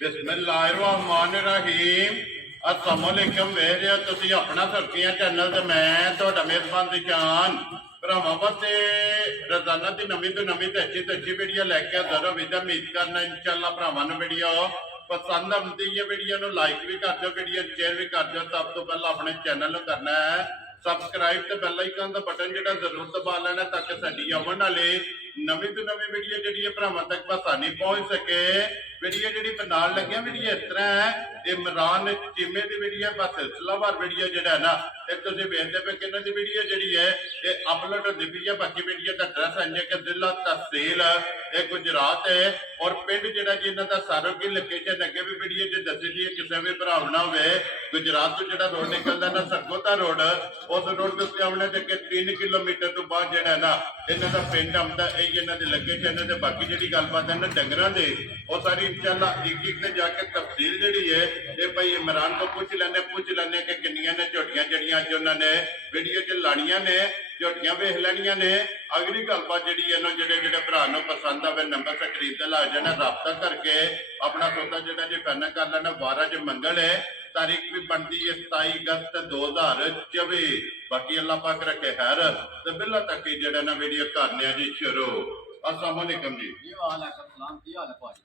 बिस्मिल्लाहिर्रहमानिर्रहीम अस्सलाम वालेकुम वेरियो तुसी अपना सुर्खियां चैनल ते मैं ਤੁਹਾਡਾ ਮੇਜ਼ਬਾਨ ਦਿਸ਼ਾਨ ਭਰਾਵਾਂ ਵਾਸਤੇ ਰੋਜ਼ਾਨਾ ਦੀ ਨਵੀਂ ਤੋਂ ਨਵੀਂ ਤੇ ਅੱਛੀ ਵੀਡੀਓ ਲੈ ਕੇ ਹਾਜ਼ਰ ਹਾਂ। ਉਮੀਦ ਕਰਨਾ ਇਨਸ਼ਾਅੱਲਾ ਭਰਾਵਾਂ ਨੂੰ ਵੀਡੀਓ ਪਸੰਦ ਆਉਂਦੀ ਹੈ। ਵੀਡੀਓ ਨੂੰ ਲਾਈਕ ਵੀ ਕਰ ਦਿਓ, ਵੀਡੀਓ ਸ਼ੇਅਰ ਵੀ ਕਰ ਦਿਓ। ਸਭ ਤੋਂ ਪਹਿਲਾਂ ਆਪਣੇ ਚੈਨਲ ਨੂੰ ਕਰਨਾ ਹੈ ਸਬਸਕ੍ਰਾਈਬ ਤੇ ਬੈਲ ਆਈਕਨ ਦਾ ਬਟਨ ਜਿਹੜਾ ਜ਼ਰੂਰ ਦਬਾ ਲੈਣਾ ਤਾਂ ਕਿ ਸਾਡੀ ਆਉਣ ਵਾਲੀ ਨਵੀਂ ਤੋਂ ਨਵੀਂ ਵੀਡੀਓ ਜਿਹੜੀ ਹੈ ਭਰਾਵਾਂ ਤੱਕ ਆਸਾਨੀ ਪਹੁੰਚ ਸਕੇ। ਵੀਡੀਓ ਜਿਹੜੀ ਨਾਲ ਲੱਗਿਆ ਵੀਡੀਓ ਇਸ ਤਰ੍ਹਾਂ ਹੈ, ਇਮਰਾਨ ਚੀਮੇ ਦੀ ਵੀਡੀਓ ਬਸ ਸਿਲਸਿਲਾਵਾਰ ਵੀਡੀਓ ਜਿਹੜਾ ਹੈ ਨਾ ਇਹ ਤੁਸੀਂ ਵੇਖਦੇ ਪਏ ਕਿ ਇਹਨਾਂ ਦੀ ਵੀਡੀਓ ਜਿਹੜੀ ਹੈ ਇਹ ਅਪਲੋਡ ਹੁੰਦੀ ਪਈ ਹੈ। ਬਾਕੀ ਵੀਡੀਓ ਦਾ ਐਡਰੈਸ ਹੈ ਕਿ ਜ਼ਿਲ੍ਹਾ ਤਹਿਸੀਲ ਇਹ ਗੁਜਰਾਤ ਹੈ ਔਰ ਪਿੰਡ ਜਿਹੜਾ ਜੀ ਇਹਨਾਂ ਦਾ ਸਾਰੋਗੀ ਲੋਕੇਸ਼ਨ ਅੱਗੇ ਵੀ ਵੀਡੀਓ ਜੇ ਦੱਸੀ ਜੀ ਕਿਸੇ ਵੀ ਭਰਾ ਨਾ ਹੋਵੇ ਗੁਜਰਾਤ ਤੋਂ ਜਿਹੜਾ ਰੋਡ ਨਿਕਲਦਾ ਨਾ ਸਰਗੋਤਾ ਰੋਡ ਉਸ ਰੋਡ ਦੇ ਉੱਤੇ ਆਉਣੇ ਤੇ 3 ਕਿਲੋਮੀਟਰ ਤੋਂ ਬਾਅਦ ਜਿਹੜਾ ਨਾ ਇਹਨਾਂ ਦਾ ਪਿੰਡ ਆਉਂਦਾ ਇਹ ਇਹਨਾਂ ਦੇ ਲੋਕੇਸ਼ਨ ਤੇ ਬਾਕੀ ਜਿਹੜੀ ਗੱਲਬਾਤ ਹੈ ਨਾ ਡੰਗਰਾਂ ਦੇ ਉਹ ਸਾਰੀ इंशाल्लाह एक ने जाके तफसील जी है ये भाई इमरान को पूछ लेने कि किन्नियां ने झोटियां जड़ियां अज उन्होंने वीडियो च लानियां ने झोटियां वेख लैनियां ने। अगली गलबात जी है ना जेडे भरा पसंद आवे नंबर से खरीद ला जाना रबता करके अपना सौदा जो जी फाइनल कर लेना। 12 च मंगल है, तारीख भी बनती है 27 अगस्त 2024। बाकी अल्लाह पाक रखे खैर तो बिल्ला तक ही जड़ा ना वीडियो करने जी शुरू। अस्सलाम वालेकुम जी। वालेकुम सलाम, की हाल है भाजी?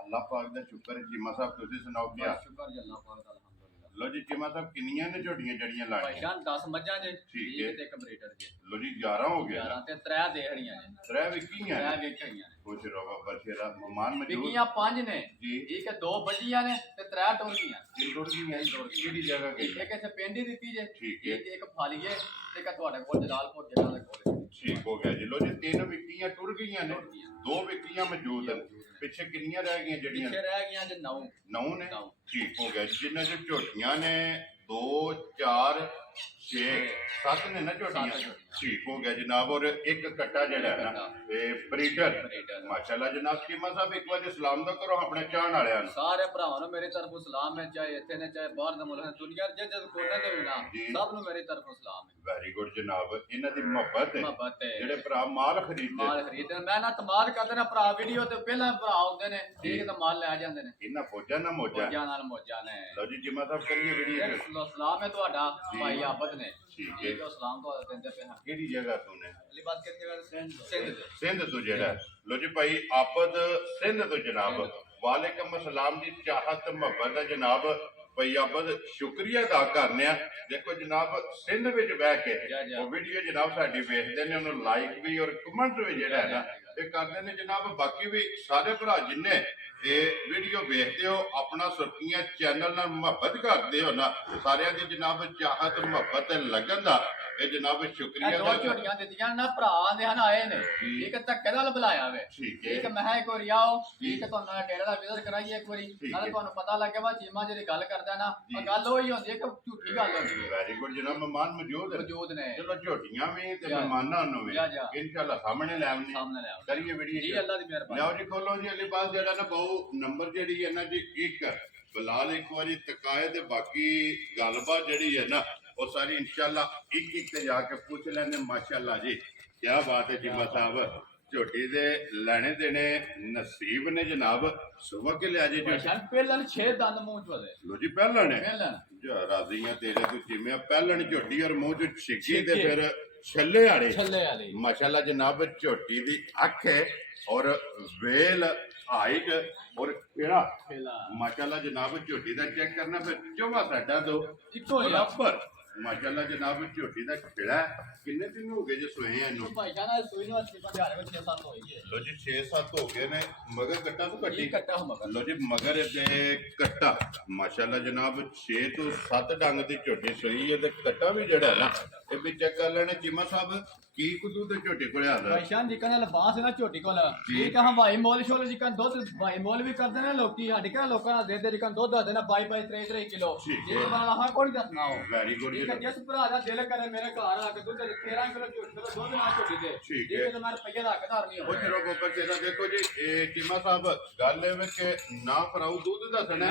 अल्लाह पाक दा शुक्र है। चीमा साहब तुसी सुनाओ क्या? शुक्र जी अल्लाह पाक दा अल्हम्दुलिल्लाह। लो जी चीमा साहब किन्नियां ने झोटियां जड़ियां लाणियां? भाईजान 10 मज्जां जे, ठीक है। ते कंप्लीटर जे। लो जी 11 हो गया 11 ते 3 देहड़ियां जे। 3 विकियां 3 वेखियां ने। खुश रहो बशेरा मेहमान मौजूद विकियां 5 ने जी। एक 2 बजियां ने ते 3 टोलियां। दिल टुट गई केड़ी जगह गई? एक इथे पिंडी दित्ती जे, ठीक है। एक फालिए ते का ਤੁਹਾਡੇ ਕੋਲ ਜਲਾਲਪੁਰ ਜ਼ਿਲ੍ਹਾ ਦੇ ਕੋਲ। ठीक हो गया जी। लो जी 3 विकियां टुर गईयां ने, 2 विकियां मौजूद हैं। पिछे किन्नियां रह गईयां जड़ियां? पीछे रह गईयां जे 9 ने। नौ। ठीक हो गया जी। जिन्हां च झोटियां ने 2 4 6 7 ने ना झोटियां। सत्त झोटियां। ठीक हो गया जनाब। और एक कट्टा जड़ा है ना ब्रीडर माशाल्लाह जनाब। चीमा साहब एक बार सलाम तो करो अपने चाहण वालियां नूं। सारे भरावां नूं मेरी तरफों सलाम है, चाहे इत्थे ने चाहे बाहर दे मुल्क ने, दुनिया दे जिस कोने ते भी ना सब नूं मेरी तरफों सलाम है। वेरी गुड जनाब। इन्हां दी मोहब्बत है मोहब्बत है जेड़े भरा माल खरीदते मैं ना तमाद करदे ने भरा वीडियो ते पहला भरा आउंदे ने ठीक ते माल ले जांदे ने इन्हां फौजां ना मौजां नाल मौजां ने। लो जी चीमा साहब करिए वीडियो। सलाम है ਤੁਹਾਡਾ भाई आबद ने। ठीक है। जो सलाम तो देंदे पे हैं। केड़ी जगह तूने? अगली बात कितने सिंध तो जेड़ा लो जी भाई आबद सिंध तो जनाब। वालेकुम अस्सलाम जी। चाहत मोहब्बत है जनाब भाई आबद शुक्रिया अदा करने। देखो जनाब सिंध विच बह के वो वीडियो जनाब साडी वेखदे ने उन्होंने लाइक भी और कमेंट भी जेड़ा है ना ये करते हैं जनाब। बाकी भी सारे भरा जिन्ने ये वीडियो वेखते हो अपना सुर्खियां चैनल नाल मुहब्बत करते हो ना सारियां दी जनाब चाहत मुहब्बत लगन दा ये जनाब शुक्रिया। दो झोटियां दित्तियां ना भरा दे हन आए ने एक धक्के नाल बुलाया वे। ठीक है। एक मैं एक बारी आओ ठीक है तुहानू डेरे दा विजिट कराइए एक बारी नाले तुहानू पता लगे वा चीमा जेडी गल करदा ना गल होई होंदी है कि झूठी गल होंदी है। वेरी गुड जनाब। मेहमान मौजूद ने चलो झोटियां भी ते मेहमानां नूं भी इंशाल्लाह सामने ले आउंदी सामने ले आओ करिए वीडियो जी अल्लाह दी मेहरबानी। लियाओ जी खोलो जी अली बात जेड़ा ना बहु नंबर जेड़ी है ना जी एक बिलाल एक बारी तकाए ते बाकी गलबात जेड़ी है ना वो सारी इंशाल्लाह एक ते जाके पूछ लेने। माशाल्लाह जी क्या बात है चीमा साहब। झोटी दे लेने देने नसीब ने जनाब। सुबह के लिया जी भाईजान पहलन 6 दंद मुंह च वदे। लो जी पहलन है पहलन राजियां तेरे तू चिमिया पहलन झोटी और मुंह च छिकी ते फिर छल्ले वाले माशाल्लाह जनाब। झोटी दी अख है और वेल हाइट और पेड़ा माशाल्लाह जनाब। झोटी दा चेक करना फिर चौवा साइडा तो इको बराबर माशाल्लाह जनाब। झोटी दा खेड़ा किन्ने दिन हो गए जो सोए हैं इन्हू? भाईजान सोई नु 6-7 होई है। लो जी 6-7 हो गए ने। मगर कट्टा तो कट्टी कट्टा मगर लो जी मगर दे कट्टा माशाल्लाह जनाब 6 तो 7 डंग दी झोटी सोई है ते कट्टा भी जड़ा है ना ये भी चेक कर लेने। चीमा साहब की कुदू ते झोटी कोले आदा भाईजान जिकन लबास है ना झोटी कोल ठीक है। हम भाई मोल शोल जिकन दूध भाई मोल भी करदे ने लोकी हट के लोकां दा दे जिकन दूध दे ना 22 23 किलो ये वाला हां कोई दसना हो। वेरी गुड ठीक है। जिस भरा दा दिल करे मेरे घर आके दूध 13 किलो झोटी का दूध ना झोटी दे ठीक है। ये तो मैं रुपया दा के धरनी हो। ਉਹ ਚਲੋ ਗੋਪਰ ਤੇਰਾ ਦੇਖੋ ਜੀ ਇਹ ਚੀਮਾ ਸਾਹਿਬ ਗੱਲ ਇਹ ਵਿੱਚ ਨਾ ਭਰਾਉ ਦੁੱਧ ਦੱਸਣਾ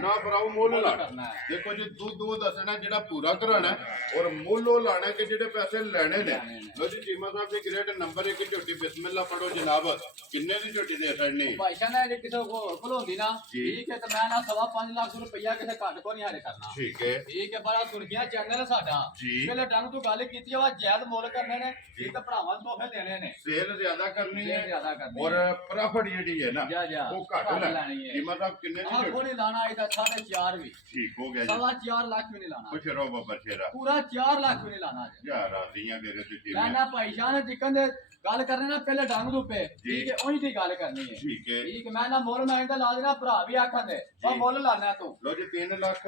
ਨਾ ਭਰਾਉ ਮੁੱਲ ਲਾਣਾ। ਦੇਖੋ ਜੀ ਦੁੱਧ ਉਹ ਦੱਸਣਾ ਜਿਹੜਾ ਪੂਰਾ ਕਰਾਣਾ ਔਰ ਮੁੱਲ ਉਹ ਲਾਣਾ ਕਿ ਜਿਹੜੇ ਪੈਸੇ ਲੈਣੇ ਨੇ ਲੋ ਜੀ ਚੀਮਾ ਸਾਹਿਬ ਦੀ ਗ੍ਰੇਡ ਨੰਬਰ 1 ਝੋਟੀ ਬਿਸਮਿਲ੍ਲਾ ਪੜੋ ਜਨਾਬ ਕਿੰਨੇ ਦੀ ਝੋਟੀ ਦੇ ਛੜਨੀ ਭਾਈ ਸਾਹਿਬ ਨੇ ਕਿਸੇ ਕੋ ਖਲੋਂਦੀ ਨਾ ਠੀਕ ਹੈ ਤੇ ਮੈਂ ਨਾ 5.5 ਲੱਖ ਰੁਪਇਆ ਕਿਸੇ ਘੱਟ ਕੋ ਨਹੀਂ ਹਾਰੇ ਕਰਨਾ ਠੀਕ ਹੈ ਬੜਾ ਸੁਰਗਿਆ ਚੈਨਲ ਸਾਡਾ ਪਹਿਲੇ ਡੰਗ ਤੋਂ ਗੱਲ ਕੀਤੀ ਆ ਜਾਇਦ ਮੁੱਲ ਕਰਨੇ ਨੇ ਇਹ ਤਾਂ ਭਰਾਵਾਂ ਨੂੰ ਤੋਹਫੇ ਦੇਣੇ ਨੇ ਸੇਲ ਜ਼ਿਆਦਾ ਕਰਨੀ ਹੈ ਜ਼ਿਆਦਾ ਕਰਨੀ ਔਰ ਪ੍ਰੋਫਿਟ ਜਿਹੜੀ ਹੈ ਨਾ ਉਹ ਘੱਟ ਲੈਣੀ ਹੈ ਚੀਮਾ ਸਾਹਿਬ ਕਿੰਨੇ ਦੀ ਝੋਟੀ ਕੋਈ ਲਾਣਾ ਇਹਦਾ 4.5 ਵੀ ਠੀਕ ਹੋ ਗਿਆ ਜੀ 4.5 ਲੱਖ ਵੀ ਨਹੀਂ ਲਾਣਾ ਕੁਛ ਰੋ ਬੱਬਾ ਸ਼ੇਰਾ ਪੂਰਾ 4 ਲੱਖ ਵੀ ਨਹੀਂ ਲਾਣਾ ਯਾਰ ਰਾਜ਼ੀਆਂ ਤੇਰੇ ਤੇ ਮੈਂ ਨਾ ਭਾਈ ਜਾਨ ਜਿੱਕਨ ਦੇ ਗੱਲ ਕਰਨੇ ਨਾ ਪਹਿਲੇ ਡੰਗ ਦੇ ਉੱਤੇ ਠੀਕ ਹੈ ਉਹੀ ਦੀ ਗੱਲ ਕਰਨੀ ਹੈ ਠੀਕ ਹੈ ਠੀਕ ਮੈਂ ਨਾ ਮੁੱਲ ਮੈਂ ਇਹਦਾ ਲਾ ਦੇਣਾ ਭਰਾ ਵੀ ਆਖਾਂ ਦੇ ਉਹ ਮੁੱਲ ਲਾਣਾ ਤੂੰ ਲੋ ਜੀ 3 ਲੱਖ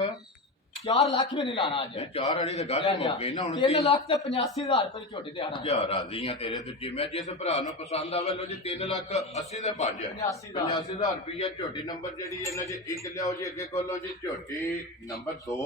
4 ਲੱਖ ਵੀ ਨਹੀਂ ਲਾਣਾ ਅੱਜ 4 ਵਾਲੀ ਤਾਂ ਗੱਲ ਹੀ ਹੋ ਗਈ ਨਾ ਹੁਣ 3 ਲੱਖ ਤੇ 85000 ਰੁਪਏ ਦੀ ਝੋਟੀ ਤੇ ਆਣਾ ਯਾਰ ਰਾਜ਼ੀਆਂ ਤੇਰੇ ਤੇ ਜਿਵੇਂ ਜਿਸ ਭਰਾ ਨੂੰ ਪਸੰਦ ਆਵੇ ਲੋ ਜੀ 3 ਲੱਖ 80 ਦੇ 5 85000 ਰੁਪਏ ਝੋਟੀ ਨੰਬਰ ਜਿਹੜੀ ਇਹਨਾਂ ਜੇ ਇੱਕ ਲਿਆਓ ਜੀ ਅੱਗੇ ਕੋਲੋਂ ਜੀ ਝੋਟੀ ਨੰਬਰ 2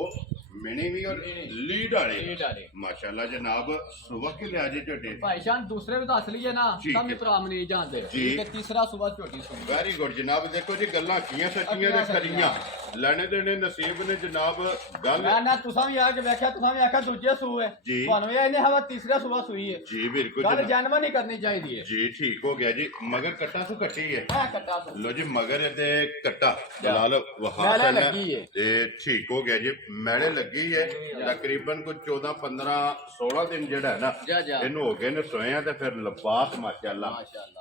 ਮਿਨੀ ਵੀ ਔਰ ਲੀਡ ਵਾਲੇ ਮਾਸ਼ਾਅੱਲਾ ਜਨਾਬ ਸੁਬਹ ਕੇ ਲਿਆ ਜੇ ਝੋਟੀ ਭਾਈ ਜਾਨ ਦੂਸਰੇ ਵੀ ਦੱਸ ਲਈਏ ਨਾ ਤਾਂ ਵੀ ਭਰਾ ਮਨੀ ਜਾਂਦੇ ਠੀਕ ਹੈ ਤੀਸਰਾ ਸੁਬਹ ਝੋਟੀ ਸੁਣ ਵੈਰੀ ਗੁੱਡ ਜਨਾਬ ਦੇਖੋ ਜੀ ਗੱਲਾਂ ਕੀਆਂ ਸੱਚੀਆਂ ਤੇ ਖਰੀਆਂ ਲੈਣੇ ਦੇਣੇ ਨਸੀਬ ਨੇ ਜਨਾਬ ਗੱਲ ਨਾ ਤੁਸੀਂ ਵੀ ਆ ਕੇ ਵੇਖਿਆ ਤੁਸੀਂ ਵੀ ਆਖਿਆ ਦੂਜੇ ਸੂ ਹੈ ਤੁਹਾਨੂੰ ਇਹ ਇਹਨੇ ਹਵਾ ਤੀਸਰਾ ਸੁਬਹ ਸੂਈ ਹੈ ਜੀ ਬਿਲਕੁਲ ਗੱਲ ਜਾਨਵਾ ਨਹੀਂ ਕਰਨੀ ਚਾਹੀਦੀ ਹੈ ਜੀ ਠੀਕ ਹੋ ਗਿਆ ਜੀ ਮਗਰ ਕੱਟਾ ਤੋਂ ਕੱਟੀ ਹੈ ਕੱਟਾ ਲੋ ਜੀ ਮਗਰ ਤੇ ਕੱਟਾ ਲਾਲ ਵਹਾਸਨ ਲੱਗੀ ਹੈ ਤੇ ਠੀਕ ਹੋ ਗਿਆ ਜੀ ਮੈਲੇ ਲੱਗੀ ਹੈ ਤਕਰੀਬਨ ਕੋਈ 14 15 16 ਦਿਨ ਜਿਹੜਾ ਹੈ ਨਾ ਇਹਨੂੰ ਹੋ ਗਏ ਨੇ ਸੋਇਆ ਤੇ ਫਿਰ ਲਬਾਸ ਮਾਸ਼ਾਅੱਲਾ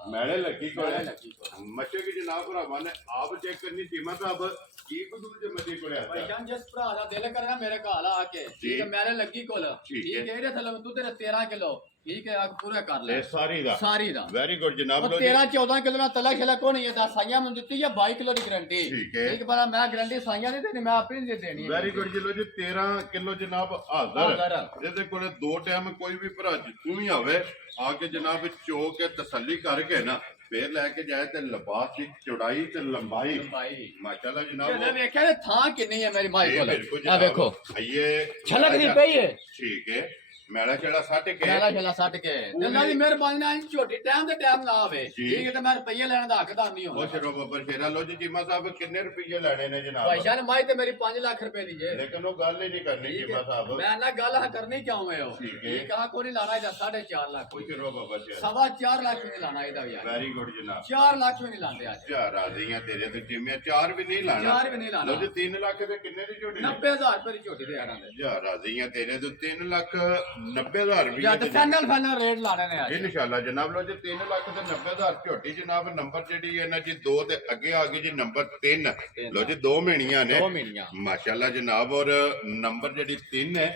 ਮੈਲੇ ਲੱਗੀ ਕੋਲੇ ਮੱਛੇ ਕੀ ਜਨਾਬ ਭਰਾਵਾਂ ਨੇ ਆਪ ਚੈੱਕ ਕਰਨੀ ਸੀਮਾ ਸਾਹਿਬ ਕੀ ਕਦੂਰ ਜੇ ਮੱਛੀ ਕੋਲੇ ਆ ਭਾਈ ਜਾਨ ਜਿਸ ਭਰਾ ਦਾ ਦਿਲ ਕਰਨਾ ਮੇਰੇ ਘਰ ਆ ਕੇ ਠੀਕ ਹੈ ਮੈਲੇ ਲੱਗੀ ਕੋਲ ਠੀਕ ਹੈ ਇਹਦੇ ਥੱਲੇ ਤੂੰ ਤੇਰਾ 13 ਕਿਲੋ ਠੀਕ ਹੈ ਆਗ ਪੂਰਾ ਕਰ ਲੈ ਸਾਰੀ ਦਾ ਵੈਰੀ ਗੁੱਡ ਜਨਾਬ ਲੋ 13 14 ਕਿਲੋ ਨਾਲ ਤਲਾ ਖਿਲਾ ਕੋ ਨਹੀਂ ਹੈ ਸਾਈਆਂ ਮੈਨੂੰ ਦਿੱਤੀ ਹੈ 22 ਕਿਲੋ ਦੀ ਗਾਰੰਟੀ ਠੀਕ ਹੈ ਇੱਕ ਵਾਰ ਮੈਂ ਗਾਰੰਟੀ ਸਾਈਆਂ ਨਹੀਂ ਦੇਣੀ ਮੈਂ ਆਪਣੀ ਦੇ ਦੇਣੀ ਵੈਰੀ ਗੁੱਡ ਜੀ ਲੋ ਜੀ 13 ਕਿਲੋ ਜਨਾਬ ਹਾਜ਼ਰ ਇਹਦੇ ਕੋਲੇ ਦੋ ਟਾਈਮ ਕੋਈ ਵੀ ਭਰਾ ਜਿੱਤੂ ਵੀ ਆਵੇ ਆ ਕੇ ਜਨਾਬ ਚੋ ਕੇ ਤਸੱਲੀ ਕਰਕੇ ਨਾ ਫੇਰ ਲੈ ਕੇ ਜਾਏ ਤੇ ਲਿਬਾਸ ਦੀ ਚੌੜਾਈ ਤੇ ਲੰਬਾਈ ਮਾਸ਼ਾਅੱਲਾ ਜਨਾਬ ਇਹ ਵੇਖਿਆ ਤੇ ਥਾਂ ਕਿੰਨੀ ਹੈ ਮੇਰੀ ਮਾਈ ਕੋਲ ਆ ਵੇਖੋ ਇਹ ਛਲਕ ਨਹੀਂ ਪਈ ਹੈ ਠੀਕ ਹੈ ਮੈਲਾ ਛੜਾ ਸੱਟ ਕੇ ਸੱਟ ਕੇ ਜੱਲਾ ਦੀ ਮਿਹਰਬਾਨੀ ਨਾਲ ਛੋਟੀ ਟਾਈਮ ਤੇ ਟਾਈਮ ਨਾ ਆਵੇ ਠੀਕ ਹੈ ਤੇ ਮੈਂ ਰੁਪਈਏ ਲੈਣ ਦਾ ਹੱਕਦਾਰ ਨਹੀਂ ਹਾਂ ਉਹ ਸ਼ਰੋ ਬੱਬਰ ਸ਼ੇਰਾ ਲੋ ਜੀ ਚੀਮਾ ਸਾਹਿਬ ਕਿੰਨੇ ਰੁਪਈਏ ਲੈਣੇ ਨੇ ਜਨਾਬ ਭਾਈ ਜਾਨ ਮਾਈ ਤੇ ਮੇਰੀ 5 ਲੱਖ ਰੁਪਏ ਦੀ ਜੇ ਲੇਕਿਨ ਉਹ ਗੱਲ ਹੀ ਨਹੀਂ ਕਰਨੀ ਚੀਮਾ ਸਾਹਿਬ ਮੈਂ ਨਾ ਗੱਲ ਕਰਨੀ ਕਿਉਂ ਹੈ ਉਹ ਠੀਕ ਆ ਕੋਈ ਨਹੀਂ ਲਾਣਾ ਇਹਦਾ 4.5 ਲੱਖ ਕੋਈ ਸ਼ਰੋ ਬੱਬਰ ਸ਼ੇਰਾ 4.5 ਲੱਖ ਵੀ ਨਹੀਂ ਲਾਣਾ ਇਹਦਾ ਯਾਰ ਵੈਰੀ ਗੁੱਡ ਜਨਾਬ 4 ਲੱਖ ਵੀ ਨਹੀਂ ਲਾਉਂਦੇ ਅੱਜ ਚਾਰ ਰਾਜ਼ੀਆਂ ਤੇਰੇ ਤੇ ਜਿਵੇਂ 4 ਵੀ ਨਹੀਂ ਲਾਣਾ 4 ਵੀ ਨਹੀਂ ਲਾਣਾ ਲੋ ਜੀ 3 ਲੱਖ ਦੇ ਕਿੰਨੇ ਦੀ ਝੋਟੀ 90000 ਰੁਪਏ ਦੀ ਝੋਟੀ ਦੇ ਆਣਾ ਯਾਰ ਰਾਜ਼ੀਆਂ ਤੇਰੇ ਤੇ 3 ਲੱਖ 90000 ਰੁਪਏ ਜਦ ਫਾਈਨਲ ਰੇਟ ਲਾਣੇ ਨੇ ਅੱਜ ਇਨਸ਼ਾਅੱਲਾ ਜਨਾਬ ਲੋ ਜੀ 3 ਲੱਖ ਤੇ 90000 ਝੋਟੀ ਜਨਾਬ ਨੰਬਰ ਜਿਹੜੀ ਹੈ ਨਾ ਜੀ 2 ਤੇ ਅੱਗੇ ਆ ਗਈ ਜੀ ਨੰਬਰ 3 ਲੋ ਜੀ 2 ਮਹੀਨੀਆਂ ਨੇ ਮਾਸ਼ਾਅੱਲਾ ਜਨਾਬ ਔਰ ਨੰਬਰ ਜਿਹੜੀ 3 ਹੈ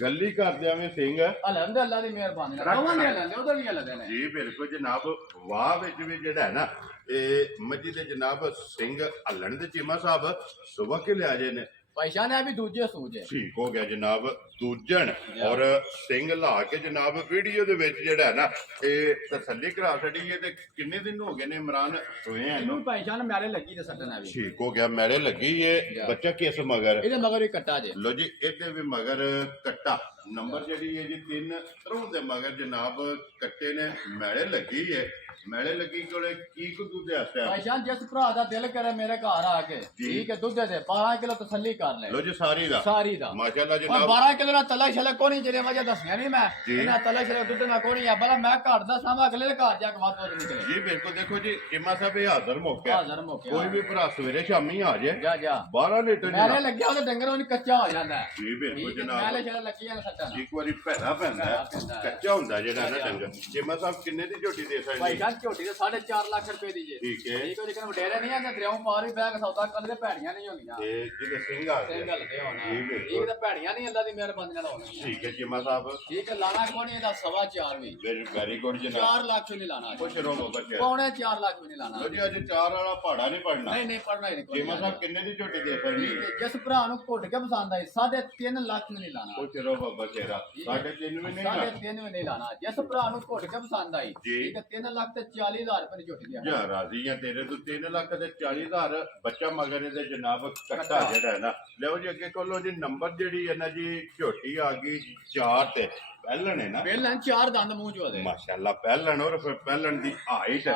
ਗੱਲੀ ਕਰਦਿਆਂ ਵਿੱਚ ਸਿੰਘ ਅਲਹਮਦੁਲਿਲਾ ਦੀ ਮਿਹਰਬਾਨੀ ਨਾਲ ਦੋਵਾਂ ਨੇ ਲੈਂਦੇ ਉਹਦੇ ਵੀ ਲੈਂਦੇ ਨੇ ਜੀ ਬਿਲਕੁਲ ਜਨਾਬ ਵਾਹ ਵਿੱਚ ਵੀ ਜਿਹੜਾ ਹੈ ਨਾ ਇਹ ਮੱਜੀ ਦੇ ਜਨਾਬ ਸਿੰਘ ਹੱਲਣ ਦੇ ਚੀਮਾ ਸਾਹਿਬ ਸੁਬਹ ਕੇ ਲਿਆ ਜੇ ਨੇ ਪੈਸ਼ਾਨ ਹੈ ਵੀ ਦੂਜੇ ਸੂਝ ਹੈ ਠੀਕ ਹੋ ਗਿਆ ਜਨਾਬ ਦੂਜਣ ਔਰ ਸਿੰਘ ਲਾ ਕੇ ਜਨਾਬ ਵੀਡੀਓ ਦੇ ਵਿੱਚ ਜਿਹੜਾ ਹੈ ਨਾ ਇਹ ਤਸੱਲੀ ਕਰਾ ਛੜੀ ਹੈ ਤੇ ਕਿੰਨੇ ਦਿਨ ਹੋ ਗਏ ਨੇ ਇਮਰਾਨ ਹੋਏ ਆ ਇਹਨੂੰ ਪੈਸ਼ਾਨ ਮੈਲੇ ਲੱਗੀ ਤੇ ਸੱਟਣਾ ਵੀ ਠੀਕ ਹੋ ਗਿਆ ਮੈਲੇ ਲੱਗੀ ਏ ਬੱਚਾ ਕਿਸ ਮਗਰ ਇਹਦੇ ਮਗਰ ਵੀ ਕੱਟਾ ਜੇ ਲੋ ਜੀ ਇਹਦੇ ਵੀ ਮਗਰ ਕੱਟਾ ਨੰਬਰ ਜਿਹੜੀ ਹੈ ਜੀ 3 ਤਰੋਂ ਦੇ ਮਗਰ ਜਨਾਬ ਕੱਟੇ ਨੇ ਮੈਲੇ ਲੱਗੀ ਏ ਮੈਲੇ ਲੱਗੀ ਕੋਲੇ ਕੀ ਕੁ ਦੁੱਧ ਆਸਾ ਪੈਸ਼ਾਨ ਜਿਸ ਭਰਾ ਦਾ ਦਿਲ ਕਰੇ ਮੇਰੇ ਘਰ ਆ ਕੇ ਠੀਕ ਹੈ ਦੁੱਧ ਦੇ 12 ਕਿਲੋ ਤਸੱਲੀ ਕਰ ਲੈ ਲੋ ਜੀ ਸਾਰੀ ਦਾ ਮਾਸ਼ਾਅੱਲਾ ਜਨਾਬ 12 ਕਿਲੋ ਦਾ ਤਲਾ ਛਲੇ ਕੋਣੀ ਜਿਹੜੇ ਵਜ੍ਹਾ ਦੱਸਿਆ ਨਹੀਂ ਮੈਂ ਇਹਨਾਂ ਤਲਾ ਛਲੇ ਦੁੱਧ ਨਾ ਕੋਣੀ ਆ ਬਲਾ ਮੈਂ ਘਰ ਦਾ ਸਾਮਾ ਅਗਲੇ ਦੇ ਘਰ ਜਾ ਕੇ ਬਾਤ ਹੋ ਨਿਕਲੇ ਜੀ ਬਿਲਕੁਲ ਦੇਖੋ ਜੀ ਇਮਾ ਸਾਹਿਬ ਇਹ ਹਾਜ਼ਰ ਮੌਕਾ ਕੋਈ ਵੀ ਭਰਾ ਸਵੇਰੇ ਸ਼ਾਮੀ ਆ ਜੇ ਜਾ 12 ਲੀਟਰ ਮੈਲੇ ਲੱਗਿਆ ਉਹਦੇ ਡੰਗਰ ਉਹਨੂੰ ਕੱਚਾ ਹੋ ਜਾਂਦਾ ਜੀ ਬਿਲਕੁਲ ਜਨਾਬ ਮੈਲੇ ਛਲੇ ਲੱਗੀਆਂ ਨੇ ਸੱਟਾਂ ਇੱਕ ਵਾਰੀ ਪੈਦਾ ਪੈਂਦਾ ਕੱਚਾ ਹੁੰਦਾ ਜਿਹੜਾ ਨਾ ਡੰਗਰ ਇਮਾ ਸਾਹਿਬ ਕਿੰਨੇ ਦੀ ਝੋਟੀ ਦੇ ਸਕਦੇ ਭਾਈ ਜਾਨ ਝੋਟੀ ਦੇ 4.5 ਲੱਖ ਰੁਪਏ ਦੀ ਜੇ ਠੀਕ ਹੈ ਠੀਕ ਹੈ ਲੇਕਿਨ ਵਡੇਰੇ ਨਹੀਂ ਆ ਕਿ ਦਰਿਆਓਂ ਪਾਰ ਵੀ ਬੈਗ ਸੌਦਾ ਕਰਨ ਦੇ ਭੈੜੀਆਂ ਨਹੀਂ ਹੁੰਦੀਆਂ ਤੇ ਜਿਹਦੇ ਸਿੰਘ ਆ ਗਏ ਗੱਲ ਤੇ ਹੋਣਾ ਇਹ ਤਾਂ ਭੈੜੀਆਂ ਨਹੀਂ ਅੱਲਾ ਦੀ ਮਿਹਰਬਾਨੀ ਨਾਲ ਹੋਣਗੀਆਂ ਠੀਕ ਹੈ ਚੀਮਾ ਸਾਹਿਬ ਠੀਕ ਹੈ ਲਾਣਾ ਕੋਣੀ ਇਹਦਾ 4.5 ਵੀ ਵੈਰੀ ਗੁੱਡ ਜਨਾਬ 4 ਲੱਖ ਵੀ ਨਹੀਂ ਲਾਣਾ ਖੁਸ਼ ਰਹੋ ਬੱਚੇ ਪੌਣੇ 4 ਲੱਖ ਵੀ ਨਹੀਂ ਲਾਣਾ ਲੋ ਜੀ ਅੱਜ 4 ਵਾਲਾ ਪਹਾੜਾ ਨਹੀਂ ਪੜਨਾ ਨਹੀਂ ਪੜਨਾ ਹੀ ਨਹੀਂ ਚੀਮਾ ਸਾਹਿਬ ਕਿੰਨੇ ਦੀ ਝੋਟੀ ਦੇ ਸਕਦੀ ਜਿਸ ਭਰਾ ਨੂੰ ਘੁੱਟ ਕੇ ਪਸੰਦ ਆਈ 3.5 ਲੱਖ ਵੀ ਨਹੀਂ ਲਾਣਾ ਖੁਸ਼ ਰਹੋ ਬਾਬਾ ਸ਼ੇਰਾ 3.5 ਵੀ ਨਹੀਂ 3.5 ਵੀ ਨਹੀਂ ਲਾਣਾ ਜਿਸ ਭਰਾ ਨੂੰ ਘੁੱਟ ਕੇ ਪਸੰਦ ਆਈ ਠੀਕ ਹੈ 3 ਲੱਖ ਤੇ 40,000 ਰੁਪਏ ਦੀ ਝੋਟੀ ਦੀ ਯਾਰ ਰਾਜ਼ੀ ਆ ਤੇਰੇ ਤੋਂ 3 ਲੱਖ ਤੇ 40,000 ਬੱਚਾ ਮਗਰ ਇਹਦੇ ਜਨਾਬ ਕੱਟਾ ਜਿਹੜਾ ਹੈ ਨਾ ਲਿਓ ਜੀ ਅੱਗੇ ਕੋਲੋਂ ਜੀ ਨੰਬਰ ਜਿਹੜੀ ਹੈ ਨਾ ਜੀ ਝੋਟੀ ਆ ਗਈ 4 ਤੇ ਪਹਿਲਣ ਹੈ ਨਾ ਪਹਿਲਣ 4 ਦੰਦ ਮੂੰਹ ਚੋਂ ਦੇ ਮਾਸ਼ਾਅੱਲਾ ਪਹਿਲਣ ਔਰ ਫਿਰ ਪਹਿਲਣ ਦੀ ਹਾਈਟ